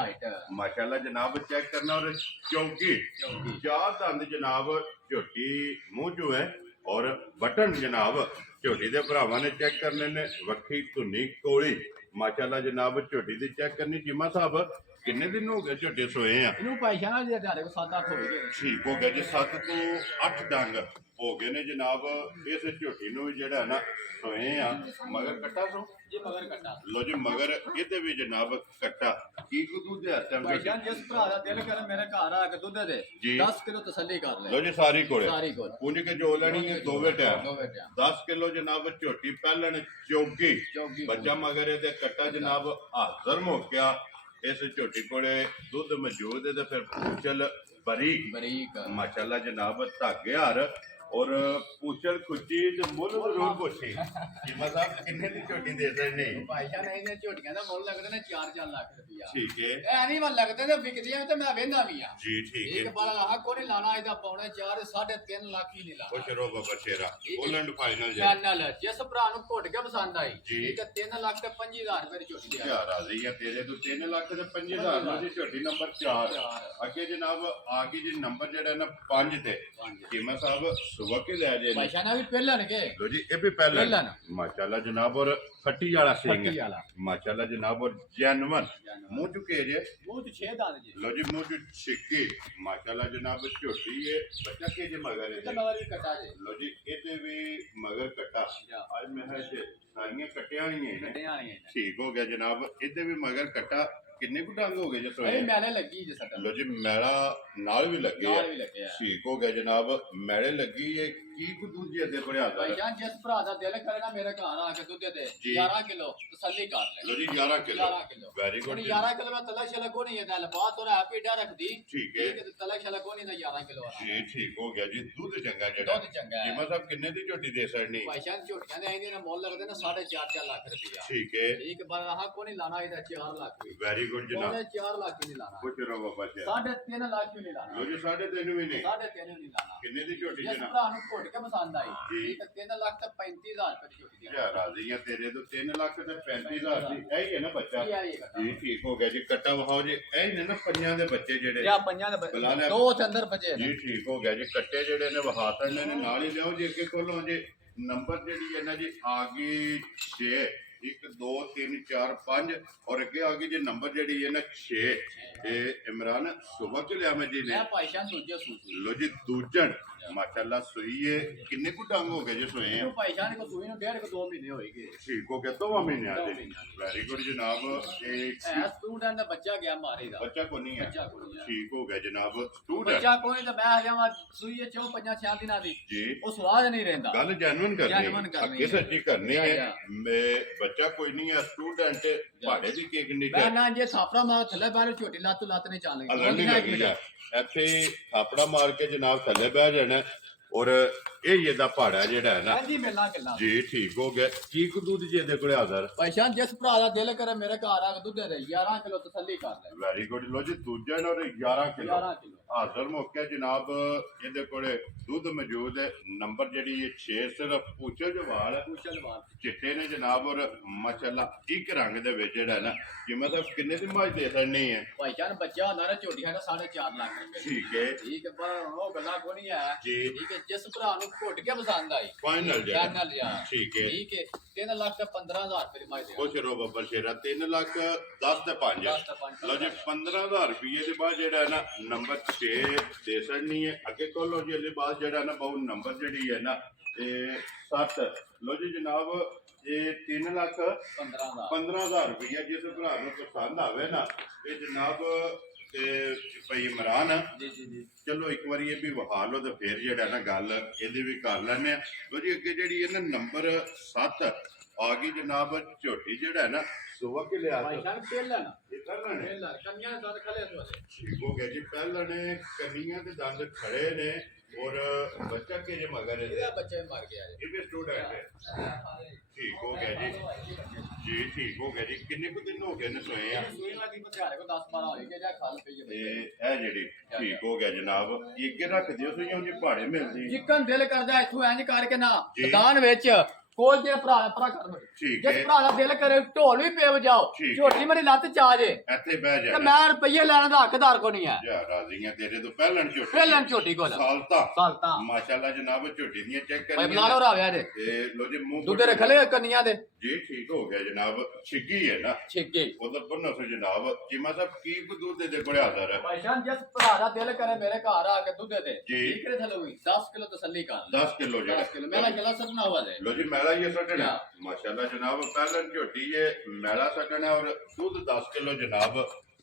ਮਾਸ਼ਾਅੱਲਾ ਜਨਾਬ ਚੈੱਕ ਕਰਨਾ ਔਰ ਚੌਂਕੀ 4 ਦੰਦ ਜਨਾਬ ਝੋਟੀ ਮੂੰਹ ਚੋਂ ਹੈ ਔਰ ਬਟਨ ਜਨਾਬ ਝੋਟੀ ਦੇ ਭਰਾਵਾਂ ਨੇ ਚੈੱਕ ਕਰਨੇ ਨੇ ਵੱਖੀ ਧੁੰਨੀ ਕੋਲੀ ਮਾਸ਼ਾਅੱਲਾ ਜਨਾਬ ਝੋਟੀ ਦੀ ਚੈੱਕ ਕਰਨੀ ਜਿਮਾ ਸਾਹਿਬ ਕਿੰਨੇ ਦਿਨ ਹੋ ਗਏ ਝੋਟੇ ਸੋਏ ਆ ਇਹਨੂੰ ਪੈਸਾ ਨਾ ਜੇ ਤੁਹਾਡੇ ਕੋਲ 7-8 ਹੋ ਗਏ ਠੀਕ ਹੋ ਗਿਆ ਜੀ 7 ਤੋਂ 8 ਡੰਗ ਹੋ ਗਏ ਨੇ ਜਨਾਬ ਇਸ ਝੋਟੀ ਨੂੰ ਵੀ ਜਿਹੜਾ ਨਾ ਸੋਏ ਆ ਮਗਰ ਕੱਟਾ ਸੋ ਜੀ ਮਗਰ ਕੱਟਾ ਲੋ ਜੀ ਮਗਰ ਇਹਦੇ ਵੀ ਜਨਾਬ ਕੱਟਾ ਕੀ ਕੁ ਦੁੱਧ ਹੈ ਟਾਈਮ ਭਾਈਜਾਨ ਜਿਸ ਭਰਾ ਦਾ ਦਿਲ ਕਰੇ ਮੇਰੇ ਘਰ ਆ ਕੇ ਦੁੱਧ ਦੇ ਜੀ। 10 ਕਿਲੋ ਤਸੱਲੀ ਕਰ ਲੈ ਲੋ ਜੀ ਸਾਰੀ ਕੋਲੇ ਸਾਰੀ ਕੋਲ ਪੁੰਜ ਕੇ ਜੋ ਲੈਣੀ ਹੈ ਦੋਵੇਂ ਟਾਈਮ ਦੋਵੇਂ ਟਾਈਮ 10 ਕਿਲੋ ਜਨਾਬ ਝੋਟੀ ਪਹਿਲਣ ਚੌਗੀ ਚੌਗੀ ਬੱਚਾ ਮਗਰ ਇਹਦੇ ਕੱਟਾ ਜਨਾਬ ਹਾਜ਼ਰ ਮੋਕਿਆ ਇਸ ਝੋਟੀ ਕੋਲੇ ਦੁੱਧ ਮੌਜੂਦ ਹੈ ਤੇ ਫਿਰ ਪੂਛਲ ਬਰੀਕ ਬਰੀਕ ਮਾਸ਼ਾਅੱਲਾ ਜਨਾਬ ਧਾਗੇ ਹਾਰ ਔਰ ਪੂਛਲ ਖੁੱਚੀ ਤੇ ਮੁੱਲ ਜ਼ਰੂਰ ਪੁੱਛੀ ਜਿਮਾ ਸਾਹਿਬ ਕਿੰਨੇ ਦੀ ਝੋਟੀ ਦੇ ਸਕਦੇ ਭਾਈਜਾਨ ਇਹਨੇ ਝੋਟੀਆਂ ਦਾ ਮੁੱਲ ਲੱਗਦੇ ਨੇ 4-4 ਲੱਖ ਰੁਪਇਆ ਠੀਕ ਹੈ ਐ ਨਹੀਂ ਮਨ ਲੱਗਦੇ ਨੇ ਵਿਕਦੀਆਂ ਵੀ ਤੇ ਮੈਂ ਵੇਂਦਾ ਵੀ ਆ ਜੀ ਠੀਕ ਇੱਕ ਹੈ ਬਾਰ ਆਹ ਕੋਈ ਨਹੀਂ ਲਾਣਾ ਇਹਦਾ ਪੌਣੇ 4 3.5 ਲੱਖ ਹੀ ਨਹੀਂ ਲਾਣਾ ਖੁਸ਼ ਰਹੋ ਬਾਬਾ ਸ਼ੇਰਾ ਹੋਲੈਂਡ ਫਾਈਨਲ ਜੀ ਚੈਨਲ ਜਿਸ ਭਰਾ ਨੂੰ ਘੁੱਟ ਕੇ ਪਸੰਦ ਆਈ ਜੀ। ਠੀਕ ਹੈ 3 ਲੱਖ ਤੇ 25000 ਰੁਪਏ ਦੀ ਝੋਟੀ ਦੇ ਯਾਰ ਰਾਜ਼ੀ ਹੈ ਤੇਰੇ ਤੋਂ 3 ਲੱਖ ਤੇ 5000 ਦੀ ਝੋਟੀ ਨੰਬਰ 4 ਅੱਗੇ ਜਨਾਬ ਆ ਗਈ ਜੀ ਨੰਬਰ ਜਿਹੜਾ ਨਾ 5 ਤੇ ਜਿਮਾ ਸਾਹਿਬ ਸੁਬਹ ਕੇ ਲੈ ਜੇ ਭਾਈਸ਼ਾ ਵੀ ਪਹਿਲਣਗੇ ਲੋ ਜੀ ਇਹ ਵੀ ਪਹਿਲਾਂ ਪਹਿਲਣ। ਮਾਸ਼ਾਅੱਲਾ ਜਨਾਬ ਔਰ ਖੱਟੀ ਵਾਲਾ ਸਿੰਘ ਖੱਟੀ ਵਾਲਾ। ਮਾਸ਼ਾਅੱਲਾ ਜਨਾਬ ਔਰ ਜੈਨਵਨ ਮੂੰਹ ਚੁੱਕੇ ਜੇ ਮੂੰਹ ਤੇ 6 ਦੰਦ ਜੀ ਲੋ ਜੀ ਮੂੰਹ ਚ ਛਿੱਕੀ ਮਾਸ਼ਾਅੱਲਾ ਜਨਾਬ ਝੋਟੀ ਹੈ ਬੱਚਾ ਕੇ ਜੇ ਮਗਰ ਤੇ ਇਹਦੇ ਮਗਰ ਵੀ ਕਟਾ ਜੀ ਲੋ ਜੀ ਇਹਦੇ ਵੀ ਮਗਰ ਕੱਟਾ ਅੱਜ ਮੈਂ ਹੈ ਜੇ ਸਾਰੀਆਂ ਕੱਟੀਆਂ ਹੀ ਨੇ ਕੱਟੇ ਆਣੀਆਂ ਠੀਕ ਹੋ ਗਿਆ ਜਨਾਬ ਇਹਦੇ ਵੀ ਮਗਰ ਕੱਟਾ ਕਿੰਨੇ ਕੁ ਡੰਗ ਹੋ ਗਏ ਜੇ ਇਹ ਸੋਏ ਮੈਲੇ ਲੱਗੀ ਜੇ ਸੱਟ ਲੋ ਜੀ ਮੈਲਾ ਨਾਲ ਵੀ ਲੱਗੇ ਨਾਲ ਆ ਵੀ ਲੱਗੇ ਆ ਠੀਕ ਹੋ ਗਿਆ ਜਨਾਬ ਮੈਲੇ ਲੱਗੀ ਹੈ ਕੀ ਕੁ ਦੂਜੇ ਦੇ ਬੜਿਆ ਦਾ ਭਾਈਜਾਨ ਜਿਸ ਭਰਾ ਦਾ ਦਿਲ ਕਰੇ ਨਾ ਮੇਰੇ ਘਰ ਆ ਕੇ ਦੁੱਧ ਦੇ ਜੀ। 11 ਕਿਲੋ ਤਸੱਲੀ ਕਰ ਲੈ ਲੋ ਜੀ 11 kilo 11 kilo very good 11 kilo ਮੈਂ ਤਲਾ ਸ਼ਲਾ ਕੋ ਨਹੀਂ ਹੈ ਦਲ ਬਾਤ ਔਰ ਆਪੀ ਡਾ ਰੱਖਦੀ ਠੀਕ ਹੈ ਠੀਕ ਹੈ ਤਲਾ ਸ਼ਲਾ ਕੋ ਨਹੀਂ ਦਾ 11 ਕਿਲੋ ਆ ਜੀ ਠੀਕ ਹੋ ਗਿਆ ਜੀ ਦੁੱਧ ਚੰਗਾ ਜਿਹੜਾ ਦੁੱਧ ਚੰਗਾ ਹੈ ਜਿਮਾ ਸਾਹਿਬ ਕਿੰਨੇ ਦੀ ਝੋਟੀ ਦੇ ਸਕਣੀ ਭਾਈਜਾਨ ਝੋਟੀਆਂ ਦੇ ਆਂਦੇ ਨੇ ਮੁੱਲ ਲੱਗਦੇ ਨੇ 4.5 ਲੱਖ ਰੁਪਇਆ ਠੀਕ ਹੈ ਇੱਕ ਬਾਰ ਆਹ ਕੋ ਨਹੀਂ ਲਾਣਾ ਇਹਦਾ 4 ਲੱਖ ਵੀ ਵੈਰੀ ਗੁੱਡ ਜਨਾਬ 4 ਲੱਖ ਵੀ ਨਹੀਂ ਲਾਣਾ ਖੁਸ਼ ਰਹੋ ਬਾਬਾ ਜੀ 3.5 ਲੱਖ ਵੀ ਨਹੀਂ ਲਾਣਾ ਲੋ ਜੀ 3.5 ਮਹੀਨੇ 3.5 ਨਹੀਂ ਲਾਣਾ ਕਿੰਨੇ ਦੀ ਝੋਟੀ ਜਿਸ ਜਨਾਬ ਭਰਾ ਨੂੰ ਘੁੱਟ ਕੇ ਪਸੰਦ ਆਈ ਜੀ। ਠੀਕ ਹੈ 3 ਲੱਖ ਤੇ 35000 ਰੁਪਏ ਦੀ ਝੋਟੀ ਦੀ ਯਾ ਰਾਜ਼ੀ ਆ ਤੇਰੇ ਤੋਂ 3 ਲੱਖ ਤੇ 35000 ਦੀ ਇਹ ਹੀ ਹੈ ਨਾ ਬੱਚਾ ਇਹ ਆਈ ਹੈ ਜੀ ਠੀਕ ਹੋ ਗਿਆ ਜੀ ਕੱਟਾ ਵਹਾਓ ਜੀ ਇਹ ਨੇ ਨਾ ਪੰਜਾਂ ਦੇ ਬੱਚੇ ਜਿਹੜੇ ਜਾਂ ਪੰਜਾਂ ਦੇ ਬੁਲਾ ਲਿਆ। ਦੋ ਤੇ ਅੰਦਰ ਬਚੇ ਨੇ ਜੀ ਠੀਕ ਹੋ ਗਿਆ ਜੀ ਕੱਟੇ ਜਿਹੜੇ ਨੇ ਵਹਾ ਤੜਨੇ ਨੇ ਨਾਲ ਹੀ ਲਿਆਓ ਜੀ ਅੱਗੇ ਖੋਲੋ ਜੀ ਨੰਬਰ ਜਿਹੜੀ ਹੈ ਨਾ ਜੀ ਆ ਗਈ 6 1 2 3 4 5 ਔਰ ਅੱਗੇ ਆ ਗਈ ਜੀ ਨੰਬਰ ਜਿਹੜੀ ਹੈ ਨਾ 6 ਇਹ ਇਮਰਾਨ ਸੁਬਹ ਚ ਲਿਆ ਮੈਂ ਜੀ ਨੇ ਮੈਂ ਭਾਈਸ਼ਾਨ ਦੂਜੇ ਸੂਸੂ ਲੋ ਜੀ ਦੂਜਣ ਮਾਸ਼ਾਅੱਲਾ ਸੂਈਏ ਕਿੰਨੇ ਕੁ ਡੰਗ ਹੋ ਗਏ ਜੀ ਸੋਏ ਆ ਇਹਨੂੰ ਭਾਈਸ਼ਾਨ ਕੋ ਸੂਈ ਨੂੰ 1.5 2 ਮਹੀਨੇ ਹੋਏਗੇ ਠੀਕ ਹੋ ਗਿਆ 2 ਮਹੀਨਿਆਂ ਦੇ ਵੈਰੀ ਗੁੱਡ ਜਨਾਬ ਇਹ ਐ ਸਟੂਡੈਂਟ ਦਾ ਬੱਚਾ ਗਿਆ ਮਾਰੇ ਦਾ ਬੱਚਾ ਕੋ ਨਹੀਂ ਹੈ ਬੱਚਾ ਕੋਈ ਨਹੀਂ ਠੀਕ ਹੋ ਗਿਆ ਜਨਾਬ ਸਟੂਡੈਂਟ ਬੱਚਾ ਕੋਈ ਤਾਂ ਮੈਂ ਹਜਾਂ ਸੂਈ ਇਹ 4-5 ਦਿਨਾਂ ਦੀ ਜੀ ਉਹ ਸਵਾਦ ਨਹੀਂ ਰਹਿੰਦਾ ਗੱਲ ਜੈਨੂਇਨ Genuine ਕਰਨੀ ਕਰਨੀ ਅੱਗੇ ਸੱਚੀ ਕਰਨੀ ਜਾ, ਹੈ ਜਾ। ਮੈਂ ਬੱਚਾ ਕੋਈ ਨਹੀਂ ਹੈ ਸਟੂਡੈਂਟ ਪਹਾੜੇ ਦੀ ਕੇਕ ਨਹੀਂ ਮੈਂ ਨਾ ਜੇ ਥਾਪੜਾ ਮਾਰ ਥੱਲੇ ਬਾਹਰ ਝੋਟੀ ਲੱਤ ਨਹੀਂ ਚੱਲ ਅਲਰਨੀ ਲੱਗੀ ਜਾ ਇੱਥੇ ਥਾਪੜਾ ਮਾਰ ਕੇ ਜਨਾਬ ਥੱਲੇ ਬਹਿ ਜਾਣਾ ਔਰ ਇਹ ਇਹਦਾ ਪਹਾੜਾ ਜਿਹੜਾ ਹੈ ਨਾ ਹਾਂਜੀ ਮਿਲਣਾ ਕਿੱਲਾ ਜੀ ਠੀਕ ਹੋ ਗਿਆ ਕੀ ਕੁ ਦੁੱਧ ਜੀ ਇਹਦੇ ਕੋਲੇ ਹਾਜ਼ਰ ਭਾਈਸ਼ਾਨ ਜਿਸ ਭਰਾ ਦਾ ਦਿਲ ਕਰੇ ਮੇਰੇ ਘਰ ਆ ਕੇ ਦੁੱਧ ਦੇ 11 ਕਿਲੋ ਤਸੱਲੀ ਕਰ ਲੈ ਵੈਰੀ ਗੁੱਡ ਲੋ ਜੀ ਦੂਜਾ ਔਰ 11 ਕਿਲੋ 11 ਕਿਲੋ ਹਾਜ਼ਰ ਮੌਕੇ ਜਨਾਬ ਇਹਦੇ ਕੋਲੇ ਦੁੱਧ ਮੌਜੂਦ ਹੈ ਨੰਬਰ ਜਿਹੜੀ ਇਹ 6 ਸਿਰਫ ਪੁੱਛੋ ਜਵਾਲ ਕੁਸ਼ਲ ਬਾਤ ਚਿੱਟੇ ਨੇ ਜਨਾਬ ਔਰ ਮਾਸ਼ਾਅੱਲਾ ਇੱਕ ਰੰਗ ਦੇ ਵਿੱਚ ਜਿਹੜਾ ਨਾ ਕਿ ਮਤਲਬ ਕਿੰਨੇ ਦੀ ਮਾਜ ਦੇ ਸਕਣੀ ਹੈ ਭਾਈਸ਼ਾਨ ਬੱਚਾ ਹੁੰਦਾ ਨਾ ਝੋਟੀ ਹੈ 4.5 ਲੱਖ ਰੁਪਏ ਠੀਕ ਹੈ ਠੀਕ ਹੈ ਪਰ ਉਹ ਗੱਲਾਂ ਕੋ ਨਹੀਂ ਹੈ ਜੀ ਠੀਕ ਹੈ ਜਿਸ ਭਰਾ ਨੂੰ ਘੁੱਟ ਕੇ ਪਸੰਦ ਆਈ ਫਾਈਨਲ ਜਿਹੜਾ ਫਾਈਨਲ ਯਾਰ ਠੀਕ ਹੈ ਠੀਕ ਹੈ 3 ਲੱਖ ਤੇ 15000 ਰੁਪਏ ਦੀ ਮਾਈ ਦੇ ਖੁਸ਼ ਰਹੋ ਬੱਬਰ ਸ਼ੇਰਾ 3 ਲੱਖ 10 ਤੇ 5 10 ਤੇ 5 ਲਓ ਜੀ 15000 ਰੁਪਏ ਦੇ ਬਾਅਦ ਜਿਹੜਾ ਹੈ ਨਾ ਨੰਬਰ 6 ਦੇ ਸਕਣੀ ਹੈ ਅੱਗੇ ਕੋਲੋਂ ਜੀ ਇਹਦੇ ਬਾਅਦ ਜਿਹੜਾ ਨਾ ਬਹੁਤ ਨੰਬਰ ਜਿਹੜੀ ਹੈ ਨਾ ਇਹ 7 ਲਓ ਜੀ ਜਨਾਬ ਇਹ 3 ਲੱਖ 15000 15000 ਰੁਪਏ ਜਿਸ ਭਰਾ ਨੂੰ ਪਸੰਦ ਆਵੇ ਨਾ ਇਹ ਜਨਾਬ ਤੇ ਭਾਈ ਇਮਰਾਨ ਜੀ ਜੀ ਜੀ ਚਲੋ ਇੱਕ ਵਾਰੀ ਇਹ ਵੀ ਵਹਾ ਲਓ ਤੇ ਫਿਰ ਜਿਹੜਾ ਨਾ ਗੱਲ ਇਹਦੀ ਵੀ ਕਰ ਲੈਣੇ ਆ ਲੋ ਜੀ ਅੱਗੇ ਜਿਹੜੀ ਹੈ ਨਾ ਨੰਬਰ 7 ਆ ਗਈ ਜਨਾਬ ਝੋਟੀ ਜਿਹੜਾ ਹੈ ਨਾ ਸੁਬਹ ਕੇ ਲਿਆ ਭਾਈਸ਼ਾਨ ਪਹਿਲਣ ਇਹ ਕਰਨਾ ਨੇ ਪਹਿਲਣ ਕੰਨਿਆ ਦੰਦ ਖਲੇ ਤੁਹਾਡੇ ਠੀਕ ਹੋ ਗਿਆ ਜੀ ਪਹਿਲਾਂ ਨੇ ਕੰਨੀਆਂ ਦੇ ਦੰਦ ਖੜੇ ਨੇ ਔਰ ਬੱਚਾ ਕੇ ਜੇ ਮਗਰ ਇਹਦਾ ਬੱਚੇ ਮਰ ਗਿਆ ਇਹ ਵੀ ਸਟੂਡੈਂਟ ਹੈ ਠੀਕ ਹੋ ਗਿਆ ਜੀ ਜੀ ਠੀਕ ਹੋ ਗਿਆ ਜੀ ਕਿੰਨੇ ਕੁ ਦਿਨ ਹੋ ਗਏ ਨੇ ਸੋਏ ਆ ਸੂਈ ਲੱਗੀ ਮਧਿਆਰੇ ਕੋ 10 12 ਹੋਏਗੇ ਜਾਂ ਖਾਲ ਪਈ ਜੇ ਇਹ ਜਿਹੜੀ ਠੀਕ ਹੋ ਗਿਆ ਜਨਾਬ ਇਹ ਅੱਗੇ ਰੱਖ ਦਿਓ ਸੋ ਜੀ ਪਹਾੜੇ ਮਿਲਦੀ ਜਿੱਕਨ ਦਿਲ ਕਰਦਾ ਇੱਥੋਂ ਇੰਜ ਕਰਕੇ ਨਾ ਜੀ। ਮੈਦਾਨ ਵਿੱਚ ਕੋਲ ਜੇ ਭਰਾ ਕਰ ਠੀਕ ਜਿਸ ਹੈ। ਭਰਾ ਦਾ ਦਿਲ ਕਰੇ ਢੋਲ ਵੀ ਪੇ ਵਜਾਓ ਠੀਕ ਝੋਟੀ ਮੇਰੀ ਲੱਤ ਚ ਆ ਜੇ ਇੱਥੇ ਬਹਿ ਤੇ ਜਾ ਮੈਂ ਰੁਪਈਏ ਲੈਣ ਦਾ ਹੱਕਦਾਰ ਕੋ ਨਹੀਂ ਆ ਜਾ ਰਾਜ਼ੀਆਂ ਤੇਰੇ ਤੋਂ ਪਹਿਲਣ ਝੋਟੀ ਪਹਿਲਾਂ ਝੋਟੀ ਕੋਲ ਸਾਲਤਾ ਸਾਲਤਾ ਮਾਸ਼ਾਅੱਲਾ ਜਨਾਬ ਝੋਟੀ ਦੀਆਂ ਚੈੱਕ ਭਾਈ ਬਣਾ ਲਓ ਰਾਵਿਆ ਦੇ ਤੇ ਲੋ ਜੀ ਮੂੰਹ ਦੁੱਧ ਰੱਖ ਲੈ ਕੰਨੀਆਂ ਦੇ ਜੀ ਠੀਕ ਹੋ ਗਿਆ ਜਨਾਬ ਛਿੱਗੀ ਹੈ ਨਾ ਛਿੱਕੇ ਉਧਰ ਬੰਨੋ ਸੋ ਜਨਾਬ ਚੀਮਾ ਸਾਹਿਬ ਕੀ ਕੁ ਦੁੱਧ ਦੇ ਕੋਲੇ ਹਾਜ਼ਰ ਹੈ ਭਾਈ ਜਾਨ ਜਿਸ ਭਰਾ ਦਾ ਦਿਲ ਕਰੇ ਮੇਰੇ ਘਰ ਆ ਕੇ ਦੁੱਧ ਦੇ ਜੀ। ਠੀਕ ਰੇ ਥਲੋਂ 10 ਕਿਲੋ ਤਸੱਲੀ ਕਰ 10 ਕਿਲੋ 10 ਜਿਹੜਾ ਕਿਲੋ ਮੇਰਾ ਗਲਾ ਸਟਣਾ ਹੁਆ ਦੇ ਲੋ ਜੀ ਮੈਲਾ ਇਹ ਸਟਣਾ ਹਾਂ। ਮਾਸ਼ਾਅੱਲਾ ਜਨਾਬ ਪਹਿਲਣ ਝੋਟੀ ਹੈ ਮੈਲਾ ਸਟਣਾ ਔਰ ਦੁੱਧ 10 ਕਿਲੋ ਜਨਾਬ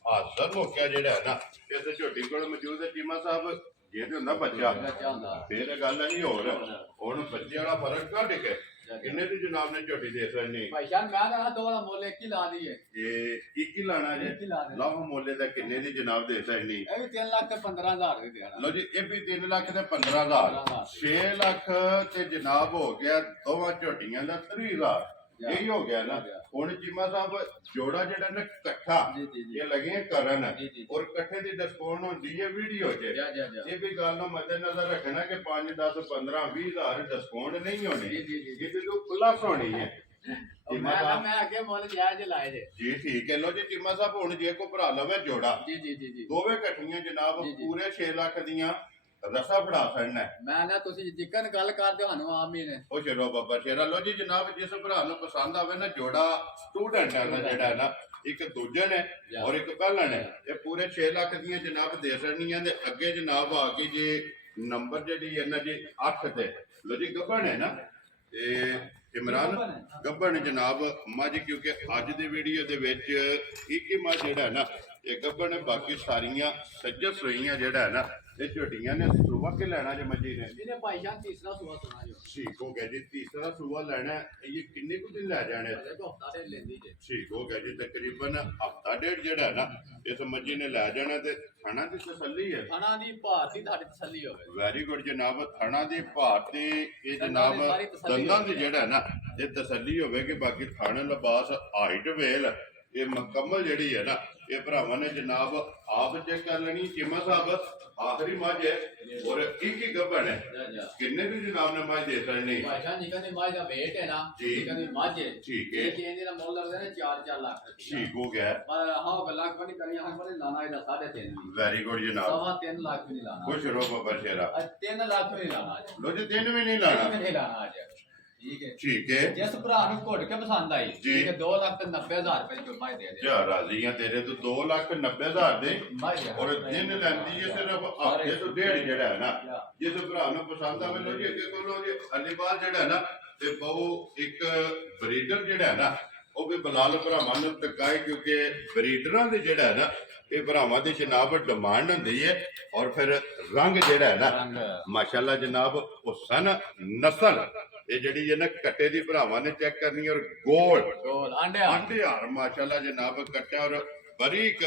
ਹਾਜ਼ਰ ਹੋ ਗਿਆ ਜਿਹੜਾ ਹੈ ਨਾ ਇਸ ਝੋਟੀ ਕੋਲ ਮੌਜੂਦ ਹੈ ਚੀਮਾ ਸਾਹਿਬ ਜੇ ਤੇ ਹੁੰਦਾ ਬੱਚਾ ਫੇਰ ਇਹ ਗੱਲ ਨਹੀਂ ਹੋਰ ਹੁਣ ਬੱਚੇ ਵਾਲਾ ਫਰਕ ਕੱਢ ਕੇ ਕਿੰਨੇ ਦੀ ਜਨਾਬ ਨੇ ਝੋਟੀ ਦੇ ਸਕਣੀ ਭਾਈ ਜਾਨ ਮੈਂ ਤਾਂ ਦੋ ਦਾ ਮੁੱਲ ਇੱਕ ਹੀ ਲਾ ਦਈਏ ਇਹ ਕੀ ਲਾਣਾ ਜੇ ਇੱਕ ਹੀ ਲਾ ਦੇ ਲਾਹ ਮੋਲੇ ਦਾ ਕਿੰਨੇ ਦੀ ਜਨਾਬ ਦੇ ਸਕਣੀ ਇਹ ਵੀ 3 ਲੱਖ ਤੇ 15000 ਦੇ ਦੇਣਾ ਲੋ ਜੀ ਇਹ ਵੀ 3 ਲੱਖ ਤੇ 15000 6 ਲੱਖ ਤੇ ਜਨਾਬ ਹੋ ਗਿਆ ਦੋਵਾਂ ਝੋਟੀਆਂ ਦਾ 30000 ਇਹੀ ਹੋ ਗਿਆ ਨਾ ਹੁਣ ਚੀਮਾ ਸਾਹਿਬ ਜੋੜਾ ਜਿਹੜਾ ਨਾ ਇਕੱਠਾ ਜੀ, ਜੀ, ਜੀ। ਇਹ ਲੱਗੇ ਕਰਨ ਜੀ, ਜੀ। ਔਰ ਇਕੱਠੇ ਦੀ ਡਿਸਕਾਊਂਟ ਹੁੰਦੀ ਹੈ ਵੀਡੀਓ 'ਚ ਜਾ ਜਾ ਜਾ ਇਹ ਵੀ ਗੱਲ ਨੂੰ ਮੱਦੇਨਜ਼ਰ ਰੱਖਣਾ ਕਿ 5 10 15 20000 ਡਿਸਕਾਊਂਟ ਨਹੀਂ ਹੋਣੀ ਜੀ, ਜੀ, ਜੀ। ਇਹਦੇ ਤੋਂ ਪਲੱਸ ਹੋਣੀ ਹੈ ਚੀਮਾ ਮੈਂ ਸਾਹਿਬ ਮੈਂ ਅੱਗੇ ਮੁੱਲ ਜਾਇਜ਼ ਲਾਏ ਜੇ ਜੀ ਠੀਕ ਹੈ ਲੋ ਜੀ ਚੀਮਾ ਸਾਹਿਬ ਹੁਣ ਜੇ ਕੋ ਭਰਾ ਲਵੇ ਜੋੜਾ ਜੀ ਜੀ ਜੀ ਜੀ ਦੋਵੇਂ ਇਕੱਠੀਆਂ ਜਨਾਬ ਜੀ, ਜੀ। ਪੂਰੇ 6 ਲੱਖ ਦੀਆਂ ਰਸਾ ਫੜਾ ਛੱਡਣਾ ਮੈਂ ਨਾ ਤੁਸੀਂ ਜਿੱਕਨ ਗੱਲ ਕਰਦੇ ਹੋ ਨੂੰ ਆਪ ਹੀ ਨੇ ਉਹ ਚਲੋ ਬਾਬਾ ਸ਼ੇਰਾ ਲੋ ਜੀ ਜਨਾਬ ਜਿਸ ਭਰਾ ਨੂੰ ਪਸੰਦ ਆਵੇ ਨਾ ਜੋੜਾ ਸਟੂਡੈਂਟ ਹੈ ਨਾ ਜਿਹੜਾ ਹੈ ਨਾ ਇੱਕ ਦੂਜਣ ਹੈ ਔਰ ਇੱਕ ਪਹਿਲਣ ਹੈ ਇਹ ਪੂਰੇ 6 ਲੱਖ ਦੀਆਂ ਜਨਾਬ ਦੇ ਸਕਣੀਆਂ ਦੇ ਅੱਗੇ ਜਨਾਬ ਆ ਕੇ ਜੇ ਨੰਬਰ ਜਿਹੜੀ ਹੈ ਨਾ ਜੀ 8 ਤੇ ਲੋ ਜੀ ਗੱਬਣ ਹੈ ਨਾ ਤੇ ਇਮਰਾਨ ਗੱਬਣ ਜਨਾਬ ਮੱਝ ਕਿਉਂਕਿ ਅੱਜ ਦੀ ਵੀਡੀਓ ਦੇ ਵਿੱਚ ਇੱਕ ਹੀ ਮੱਝ ਜਿਹੜਾ ਹੈ ਨਾ ਇਹ ਗੱਬਣ ਬਾਕੀ ਸਾਰੀਆਂ ਸੱਜਸ ਰਹੀਆਂ ਜਿਹੜਾ ਹੈ ਨਾ ਇਹ ਝੋਟੀਆਂ ਨੇ ਸੁਬਾ ਕੇ ਲੈਣਾ ਜੇ ਮੱਝੀ ਨੇ ਇਹਨੇ ਭਾਈ ਜਾਨ ਤੀਸਰਾ ਸੁਆ ਸੁਣਾ ਜੋ ਠੀਕ ਹੋ ਗਿਆ ਜੀ ਤੀਸਰਾ ਸੂਆ ਲੈਣਾ ਹੈ। ਇਹ ਕਿੰਨੇ ਕੁ ਦਿਨ ਲੈ ਜਾਣੇ ਦੇਖੋ ਹਫਤਾ ਦੇ ਲੈਂਦੀ ਜੇ ਠੀਕ ਹੋ ਗਿਆ ਜੀ ਤਕਰੀਬਨ ਹਫਤਾ ਡੇਢ ਜਿਹੜਾ ਹੈ ਨਾ ਇਸ ਮੱਝੀ ਨੇ ਲੈ ਜਾਣਾ ਤੇ ਥਣਾ ਦੀ ਤਸੱਲੀ ਹੈ ਖਾਣਾ ਦੀ ਭਾਰਤੀ ਤੁਹਾਡੀ ਤਸੱਲੀ ਹੋਵੇ ਵੈਰੀ ਗੁੱਡ ਜਨਾਬ ਥਣਾ ਦੀ ਭਾਰਤੀ ਇਹ ਜਨਾਬ ਦੰਦਾਂ ਦੀ ਸਾਰੀ ਤਸੱਲੀ ਦੰਦਾਂ ਦੀ ਜਿਹੜਾ ਹੈ ਨਾ ਇਹ ਤਸੱਲੀ ਹੋਵੇ ਕਿ ਬਾਕੀ ਥਣ ਲਿਬਾਸ ਹਾਈਟ ਵੇਲ ਇਹ ਮੁਕੰਮਲ ਜਿਹੜੀ ਹੈ ਨਾ ਇਹ ਭਰਾਵਾਂ ਨੇ ਜਨਾਬ ਆਪ ਚੈੱਕ ਕਰ ਲੈਣੀ ਚੀਮਾ ਸਾਹਿਬ ਆਖਰੀ ਮੱਝ ਹੈ ਔਰ ਇੱਕ ਹੀ ਗੱਭਣ ਹੈ ਜਾ ਜਾ ਕਿੰਨੇ ਦੀ ਜਨਾਬ ਨੇ ਮੱਝ ਦੇ ਸਕਣੀ ਭਾਈ ਜਾਨ ਜਿੱਕਨ ਦੀ ਮਾਝ ਦਾ weight ਹੈ ਨਾ ਜੀ। ਜਿੱਕਨ ਦੀ ਮੱਝ ਹੈ ਠੀਕ ਹੈ ਇਹ ਕਹਿੰਦੇ ਦਾ ਮੁੱਲ ਲੱਗਦਾ ਨੇ 4-4 ਲੱਖ ਰੁਪਏ ਠੀਕ ਹੋ ਗਿਆ ਪਰ ਹਾਂ ਗੱਲਾਂ ਕੋਈ ਕਰੀਆਂ ਹਾਂ ਪਰ ਲਾਣਾ ਇਹਦਾ 3.5 ਨਹੀਂ ਵੈਰੀ ਗੁੱਡ ਜਨਾਬ ਸਵਾ 3 ਲੱਖ ਵੀ ਨਹੀਂ ਲਾਣਾ ਖੁਸ਼ ਰਹੋ ਬਾਬਾ ਸ਼ੇਰਾ ਅੱਜ 3 ਲੱਖ ਵੀ ਨਹੀਂ ਲਾਣਾ ਅੱਜ ਲੋ ਜੀ ਦਿਨ ਵੀ ਨਹੀਂ 3 ਲਾਣਾ ਵੀ ਨਹੀਂ ਲਾਣਾ ਅੱਜ ਠੀਕ ਹੈ ਠੀਕ ਹੈ ਜਿਸ ਭਰਾ ਨੂੰ ਘੁੱਟ ਕੇ ਪਸੰਦ ਆਈ ਜੀ। ਠੀਕ ਹੈ 2 ਲੱਖ ਤੇ 90000 ਰੁਪਏ ਦੀ ਮਾਝ ਦੇ ਦੇ ਜਾ ਰਾਜ਼ੀਆਂ ਤੇਰੇ ਤੋਂ 2,90,000 ਦੇ ਮਾਝ ਔਰ ਦਿਨ ਲੈਂਦੀ ਹੈ ਸਿਰਫ ਹਫ਼ਤੇ ਤੋਂ ਡੇਢ ਜਿਹੜਾ ਹੈ ਨਾ ਜਿਸ ਭਰਾ ਨੂੰ ਪਸੰਦ ਆਵੇ ਲੋ ਜੀ ਅੱਗੇ ਕੋਲੋਂ ਜੀ ਅਲੀਬਾਲ ਜਿਹੜਾ ਹੈ ਨਾ ਤੇ ਬਹੁ ਇੱਕ ਬਰੀਡਰ ਜਿਹੜਾ ਹੈ ਨਾ ਉਹ ਵੀ ਬਲਾਲ ਭਰਾਵਾਂ ਨੂੰ ਟਕਾਏ ਕਿਉਂਕਿ ਬਰੀਡਰਾਂ ਦੇ ਜਿਹੜਾ ਹੈ ਨਾ ਇਹ ਭਰਾਵਾਂ ਦੀ ਜਨਾਬ ਡਿਮਾਂਡ ਹੁੰਦੀ ਹੈ ਔਰ ਫਿਰ ਰੰਗ ਜਿਹੜਾ ਹੈ ਨਾ ਰੰਗ ਮਾਸ਼ਾਅੱਲਾ ਜਨਾਬ ਉਹ ਸਨ ਨਸਲ ਇਹ ਜਿਹੜੀ ਹੈ ਨਾ ਕੱਟੇ ਦੀ ਭਰਾਵਾਂ ਨੇ ਚੈੱਕ ਕਰਨੀ ਔਰ ਗੋਲ ਗੋਲ ਆਂਡਿਆ ਆਂਡੇ ਹਾਰ ਮਾਸ਼ਾਅੱਲਾ ਜਨਾਬ ਕੱਟਾ ਔਰ ਬਰੀਕ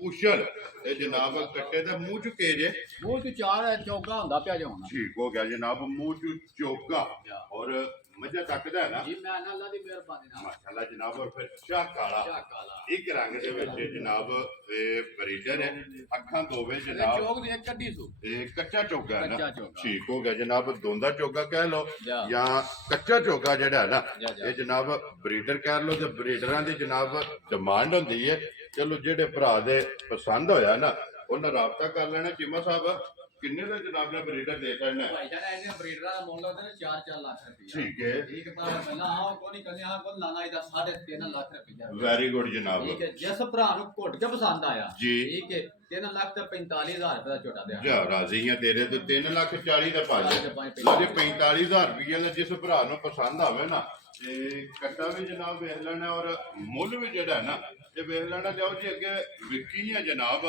ਉਸ਼ਲ ਇਹ ਜਨਾਬ ਕੱਟੇ ਦਾ ਮੂੰਹ ਚੁਕੇ ਜੇ ਮੂੰਹ ਚ ਚਾਰ ਚੌਕਾ ਹੁੰਦਾ ਪਿਆ ਜੋ ਹੁਣ ਠੀਕ ਹੋ ਗਿਆ ਜਨਾਬ ਮੂੰਹ ਚ ਚੋਕਾ ਔਰ ਮੱਝਾ ਕੱਟਦਾ ਹੈ ਨਾ ਜੀ ਮੈਂ ਨਾ ਅੱਲਾ ਦੀ ਮਿਹਰਬਾਨੀ ਨਾਲ ਮਾਸ਼ਾਅੱਲਾ ਜਨਾਬ ਔਰ ਫਿਰ ਸ਼ਾਹ ਕਾਲਾ ਚਾ ਕਾਲਾ ਇੱਕ ਰੰਗ ਦੇ ਵਿੱਚ ਜਨਾਬ ਇਹ ਬਰੀਡਰ ਹੈ ਅੱਖਾਂ ਦੋਵੇਂ ਇਹ ਜਨਾਬ ਚੌਕ ਦੀ ਇੱਕ ਕੱਢੀ ਸੂ ਇਹ ਕੱਚਾ ਚੋਗਾ ਹੈ ਕੱਚਾ ਨਾ ਚੋਗਾ। ਠੀਕ ਹੋ ਗਿਆ ਜਨਾਬ ਦੋਂਦਾ ਚੋਗਾ ਕਹਿ ਲਓ ਜਾ। ਜਾਂ ਕੱਚਾ ਚੋਗਾ ਜਿਹੜਾ ਹੈ ਨਾ ਜਾ। ਇਹ ਜਨਾਬ ਬਰੀਡਰ ਕਹਿ ਲਓ ਤੇ ਬਰੀਡਰਾਂ ਦੀ ਜਨਾਬ ਡਿਮਾਂਡ ਹੁੰਦੀ ਹੈ ਚਲੋ ਜਿਹੜੇ ਭਰਾ ਦੇ ਪਸੰਦ ਹੋਇਆ ਨਾ ਉਹਨਾਂ ਰਾਬਤਾ ਕਰ ਲੈਣਾ ਚੀਮਾ ਸਾਹਿਬ ਕਿੰਨੇ ਦਾ ਜਨਾਬ ਨੇ ਬਰੀਡਰ ਦੇ ਕਰਨਾ ਭਾਈ ਜਾਨ ਇਹਨੇ ਬਰੀਡਰਾਂ ਦਾ ਮੁੱਲ ਹੁੰਦਾ ਨੇ 4-4 ਲੱਖ ਰੁਪਏ ਠੀਕ ਹੈ ਠੀਕ ਪਰ ਪਹਿਲਾਂ ਹਾਂ ਕੋਈ ਨਹੀਂ ਕਰਨੀ ਹਾਂ ਕੋਈ ਲਾਣਾ ਇਹਦਾ 3.5 ਲੱਖ ਰੁਪਏ ਵੈਰੀ ਗੁੱਡ ਜਨਾਬ ਠੀਕ ਹੈ ਜਿਸ ਭਰਾ ਨੂੰ ਘੁੱਟ ਕੇ ਪਸੰਦ ਆਇਆ ਜੀ। ਠੀਕ ਹੈ 3 ਲੱਖ ਤੇ 45000 ਰੁਪਏ ਦਾ ਝੋਟਾ ਦੇ ਜਾ ਰਾਜ਼ੀ ਆ ਤੇਰੇ ਤੋਂ 3,40,000 ਦਾ ਪੰਜ ਪੰਜ ਤੇ ਪੰਜ ਲਓ ਜੀ 45,000 ਰੁਪਏ ਦਾ ਜਿਸ ਭਰਾ ਨੂੰ ਪਸੰਦ ਆਵੇ ਨਾ ਤੇ ਕੱਟਾ ਵੀ ਜਨਾਬ ਵੇਖ ਲੈਣਾ ਔਰ ਮੁੱਲ ਵੀ ਜਿਹੜਾ ਹੈ ਨਾ ਇਹ ਵੇਖ ਲੈਣਾ ਲਿਆਓ ਜੀ ਅੱਗੇ ਵਿਕੀਆਂ ਜਨਾਬ